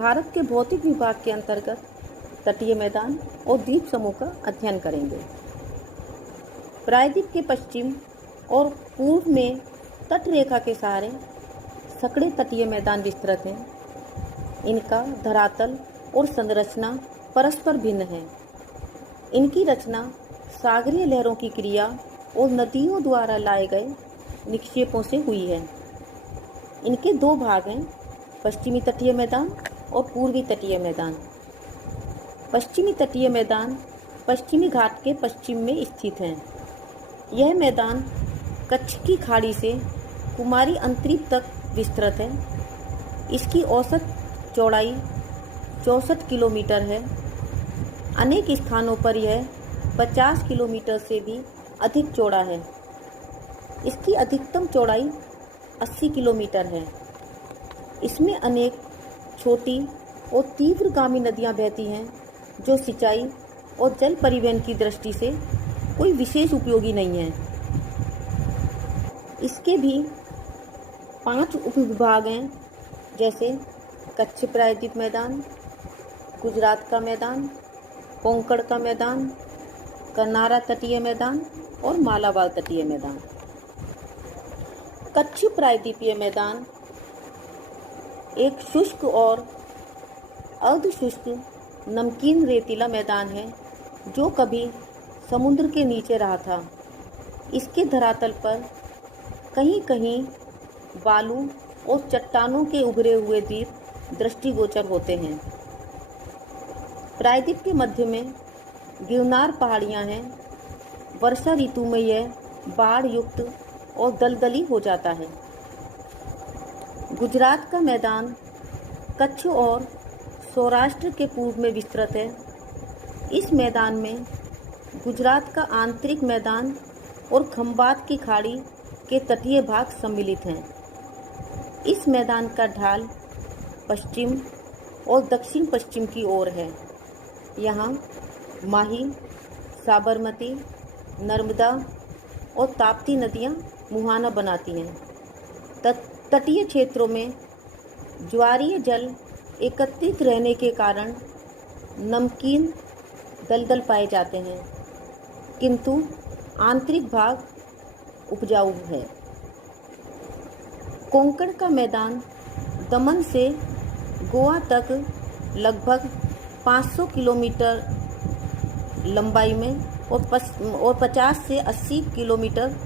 भारत के भौतिक विभाग के अंतर्गत तटीय मैदान और द्वीप समूह का अध्ययन करेंगे। प्रायद्वीप के पश्चिम और पूर्व में तट रेखा के सहारे सकड़े तटीय मैदान विस्तृत हैं। इनका धरातल और संरचना परस्पर भिन्न है। इनकी रचना सागरीय लहरों की क्रिया और नदियों द्वारा लाए गए निक्षेपों से हुई है। इनके दो भाग हैं, पश्चिमी तटीय मैदान और पूर्वी तटीय मैदान। पश्चिमी तटीय मैदान पश्चिमी घाट के पश्चिम में स्थित हैं। यह मैदान कच्छ की खाड़ी से कुमारी अंतरीप तक विस्तृत है। इसकी औसत चौड़ाई 64 किलोमीटर है। अनेक स्थानों पर यह 50 किलोमीटर से भी अधिक चौड़ा है। इसकी अधिकतम चौड़ाई 80 किलोमीटर है। इसमें अनेक छोटी और तीव्रगामी नदियां बहती हैं जो सिंचाई और जल परिवहन की दृष्टि से कोई विशेष उपयोगी नहीं है। इसके भी 5 उपविभाग हैं, जैसे कच्छ प्रायद्वीप मैदान, गुजरात का मैदान, कोंकण का मैदान, कनारा तटीय मैदान और मालाबार तटीय मैदान। कच्छ प्रायद्वीपीय मैदान एक शुष्क और अर्ध शुष्क नमकीन रेतीला मैदान है जो कभी समुद्र के नीचे रहा था। इसके धरातल पर कहीं कहीं बालू और चट्टानों के उभरे हुए द्वीप दृष्टिगोचर होते हैं। प्रायद्वीप के मध्य में गिरनार पहाड़ियाँ हैं। वर्षा ऋतु में यह बाढ़ युक्त और दलदली हो जाता है। गुजरात का मैदान कच्छ और सौराष्ट्र के पूर्व में विस्तृत है। इस मैदान में गुजरात का आंतरिक मैदान और खंबात की खाड़ी के तटीय भाग सम्मिलित हैं। इस मैदान का ढाल पश्चिम और दक्षिण पश्चिम की ओर है। यहाँ माही, साबरमती, नर्मदा और ताप्ती नदियाँ मुहाना बनाती हैं। तटीय क्षेत्रों में ज्वारीय जल एकत्रित रहने के कारण नमकीन दलदल पाए जाते हैं, किंतु आंतरिक भाग उपजाऊ है। कोंकण का मैदान दमन से गोवा तक लगभग 500 किलोमीटर लंबाई में और 50 से 80 किलोमीटर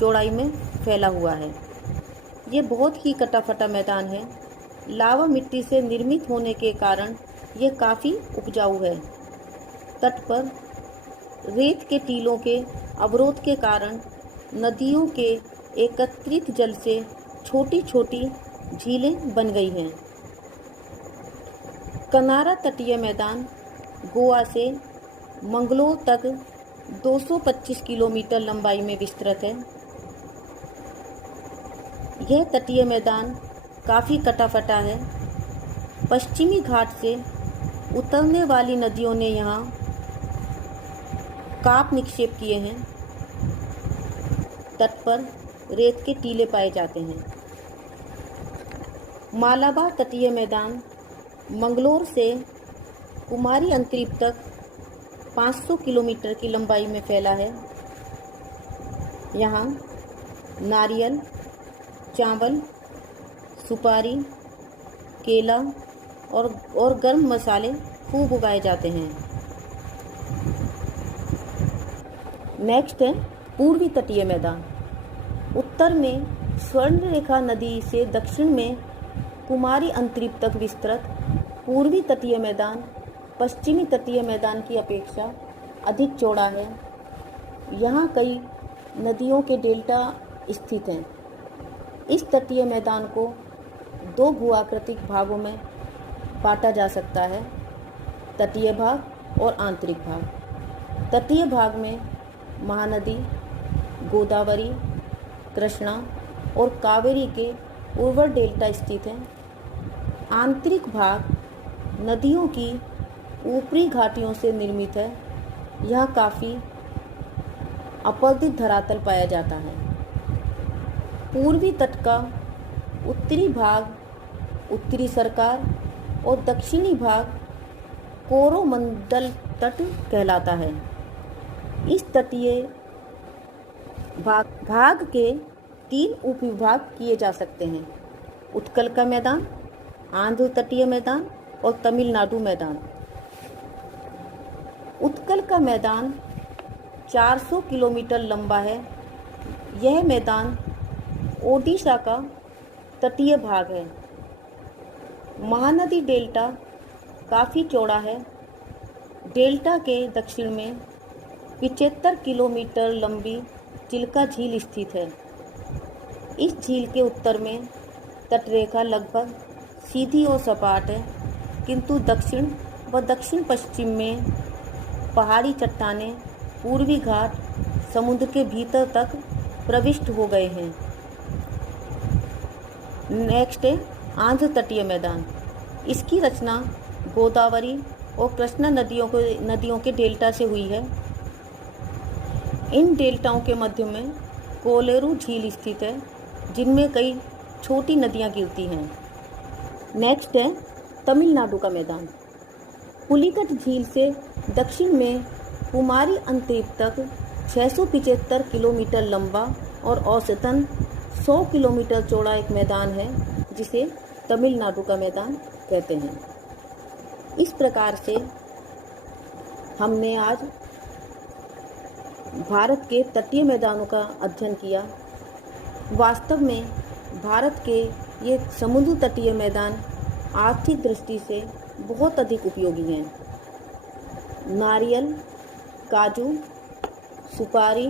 चौड़ाई में फैला हुआ है। ये बहुत ही कटा-फटा मैदान है। लावा मिट्टी से निर्मित होने के कारण यह काफ़ी उपजाऊ है। तट पर रेत के टीलों के अवरोध के कारण नदियों के एकत्रित जल से छोटी छोटी झीलें बन गई हैं। कनारा तटीय मैदान गोवा से मंगलोर तक 225 किलोमीटर लंबाई में विस्तृत है। यह तटीय मैदान काफ़ी कटा-फटा है। पश्चिमी घाट से उतरने वाली नदियों ने यहाँ काप निक्षेप किए हैं। तट पर रेत के टीले पाए जाते हैं। मालाबार तटीय मैदान मंगलोर से कुमारी अंतरीप तक 500 किलोमीटर की लंबाई में फैला है। यहाँ नारियल, चावल, सुपारी, केला और गर्म मसाले खूब उगाए जाते हैं। नेक्स्ट है पूर्वी तटीय मैदान। उत्तर में स्वर्ण रेखा नदी से दक्षिण में कुमारी अंतरीप तक विस्तृत पूर्वी तटीय मैदान पश्चिमी तटीय मैदान की अपेक्षा अधिक चौड़ा है। यहाँ कई नदियों के डेल्टा स्थित हैं। इस तटीय मैदान को 2 भूआकृतिक भागों में बांटा जा सकता है, तटीय भाग और आंतरिक भाग। तटीय भाग में महानदी, गोदावरी, कृष्णा और कावेरी के उर्वर डेल्टा स्थित हैं। आंतरिक भाग नदियों की ऊपरी घाटियों से निर्मित है। यह काफ़ी अपरदित धरातल पाया जाता है। पूर्वी तट का उत्तरी भाग उत्तरी सरकार और दक्षिणी भाग कोरोमंडल तट कहलाता है। इस तटीय भाग के 3 उपविभाग किए जा सकते हैं: उत्कल का मैदान, आंध्र तटीय मैदान और तमिलनाडु मैदान। उत्कल का मैदान 400 किलोमीटर लंबा है। यह मैदान ओडिशा का तटीय भाग है। महानदी डेल्टा काफ़ी चौड़ा है। डेल्टा के दक्षिण में 75 किलोमीटर लंबी चिल्का झील स्थित है। इस झील के उत्तर में तटरेखा लगभग सीधी और सपाट है, किंतु दक्षिण व दक्षिण पश्चिम में पहाड़ी चट्टानें पूर्वी घाट समुद्र के भीतर तक प्रविष्ट हो गए हैं। नेक्स्ट है आंध्र तटीय मैदान। इसकी रचना गोदावरी और कृष्णा नदियों के डेल्टा से हुई है। इन डेल्टाओं के मध्य में कोलेरू झील स्थित है, जिनमें कई छोटी नदियां गिरती हैं। नेक्स्ट है तमिलनाडु का मैदान। पुलिकट झील से दक्षिण में कुमारी अंतरीप तक 675 किलोमीटर लंबा और औसतन 100 किलोमीटर चौड़ा एक मैदान है, जिसे तमिलनाडु का मैदान कहते हैं। इस प्रकार से हमने आज भारत के तटीय मैदानों का अध्ययन किया। वास्तव में भारत के ये समुद्र तटीय मैदान आर्थिक दृष्टि से बहुत अधिक उपयोगी हैं। नारियल, काजू, सुपारी,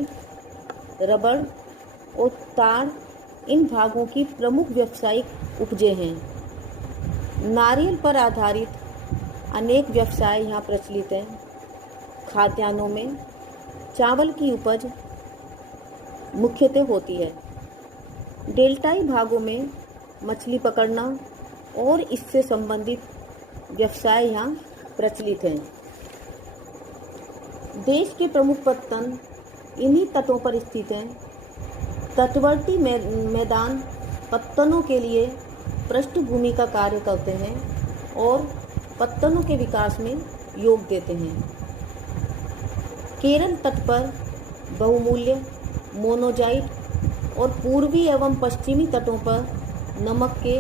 रबड़ और ताड़ इन भागों की प्रमुख व्यावसायिक उपजें हैं। नारियल पर आधारित अनेक व्यवसाय यहाँ प्रचलित हैं। खाद्यान्नों में चावल की उपज मुख्यतः होती है। डेल्टाई भागों में मछली पकड़ना और इससे संबंधित व्यवसाय यहाँ प्रचलित हैं। देश के प्रमुख पत्तन इन्हीं तटों पर स्थित हैं। तटवर्ती मैदान पत्तनों के लिए पृष्ठभूमि का कार्य करते हैं और पत्तनों के विकास में योग देते हैं। केरल तट पर बहुमूल्य मोनोजाइट और पूर्वी एवं पश्चिमी तटों पर नमक के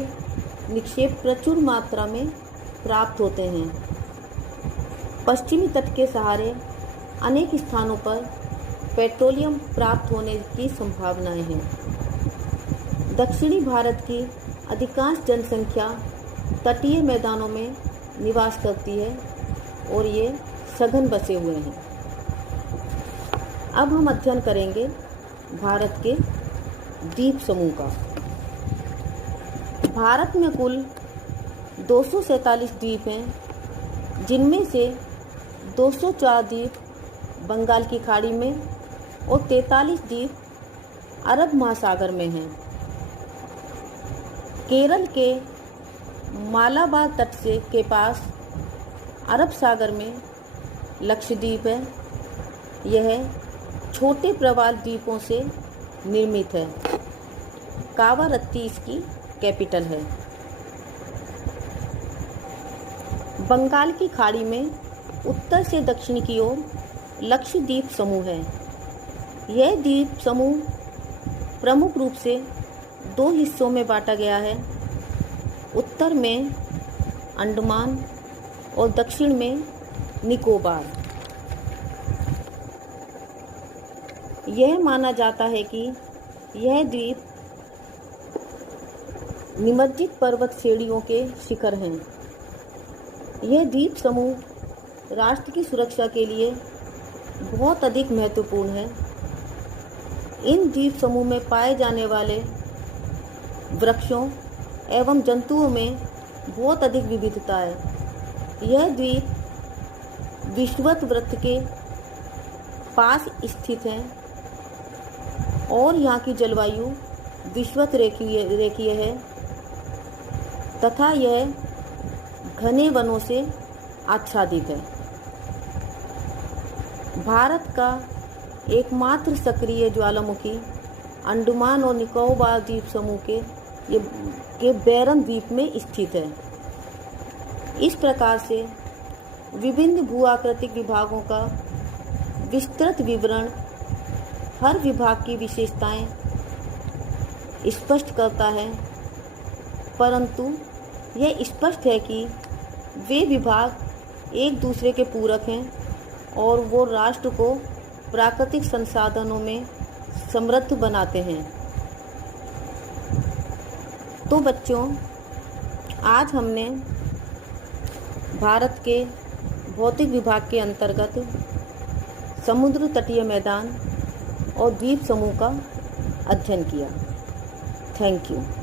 निक्षेप प्रचुर मात्रा में प्राप्त होते हैं। पश्चिमी तट के सहारे अनेक स्थानों पर पेट्रोलियम प्राप्त होने की संभावनाएं हैं। दक्षिणी भारत की अधिकांश जनसंख्या तटीय मैदानों में निवास करती है और ये सघन बसे हुए हैं। अब हम अध्ययन करेंगे भारत के द्वीप समूह का। भारत में कुल 247 द्वीप हैं, जिनमें से 204 द्वीप बंगाल की खाड़ी में और 43 द्वीप अरब महासागर में हैं। केरल के मालाबार तट से के पास अरब सागर में लक्षद्वीप है। यह छोटे प्रवाल द्वीपों से निर्मित है। कावारत्ती इसकी कैपिटल है। बंगाल की खाड़ी में उत्तर से दक्षिण की ओर लक्षद्वीप समूह है। यह द्वीप समूह प्रमुख रूप से 2 हिस्सों में बांटा गया है। उत्तर में अंडमान और दक्षिण में निकोबार। यह माना जाता है कि यह द्वीप निमज्जित पर्वत श्रेणियों के शिखर हैं। यह द्वीप समूह राष्ट्र की सुरक्षा के लिए बहुत अधिक महत्वपूर्ण है। इन द्वीप समूह में पाए जाने वाले वृक्षों एवं जंतुओं में बहुत अधिक विविधता है। यह द्वीप विषुवत वृत्त के पास स्थित हैं और यहाँ की जलवायु विषुवत रेखीय है तथा यह घने वनों से आच्छादित है। भारत का एकमात्र सक्रिय ज्वालामुखी अंडमान और निकोबार द्वीप समूह के बैरन द्वीप में स्थित है। इस प्रकार से विभिन्न भू-आकृतिक विभागों का विस्तृत विवरण हर विभाग की विशेषताएं स्पष्ट करता है, परंतु यह स्पष्ट है कि वे विभाग एक दूसरे के पूरक हैं और वो राष्ट्र को प्राकृतिक संसाधनों में समृद्ध बनाते हैं। तो बच्चों, आज हमने भारत के भौतिक विभाग के अंतर्गत समुद्र तटीय मैदान और द्वीप समूह का अध्ययन किया। Thank you.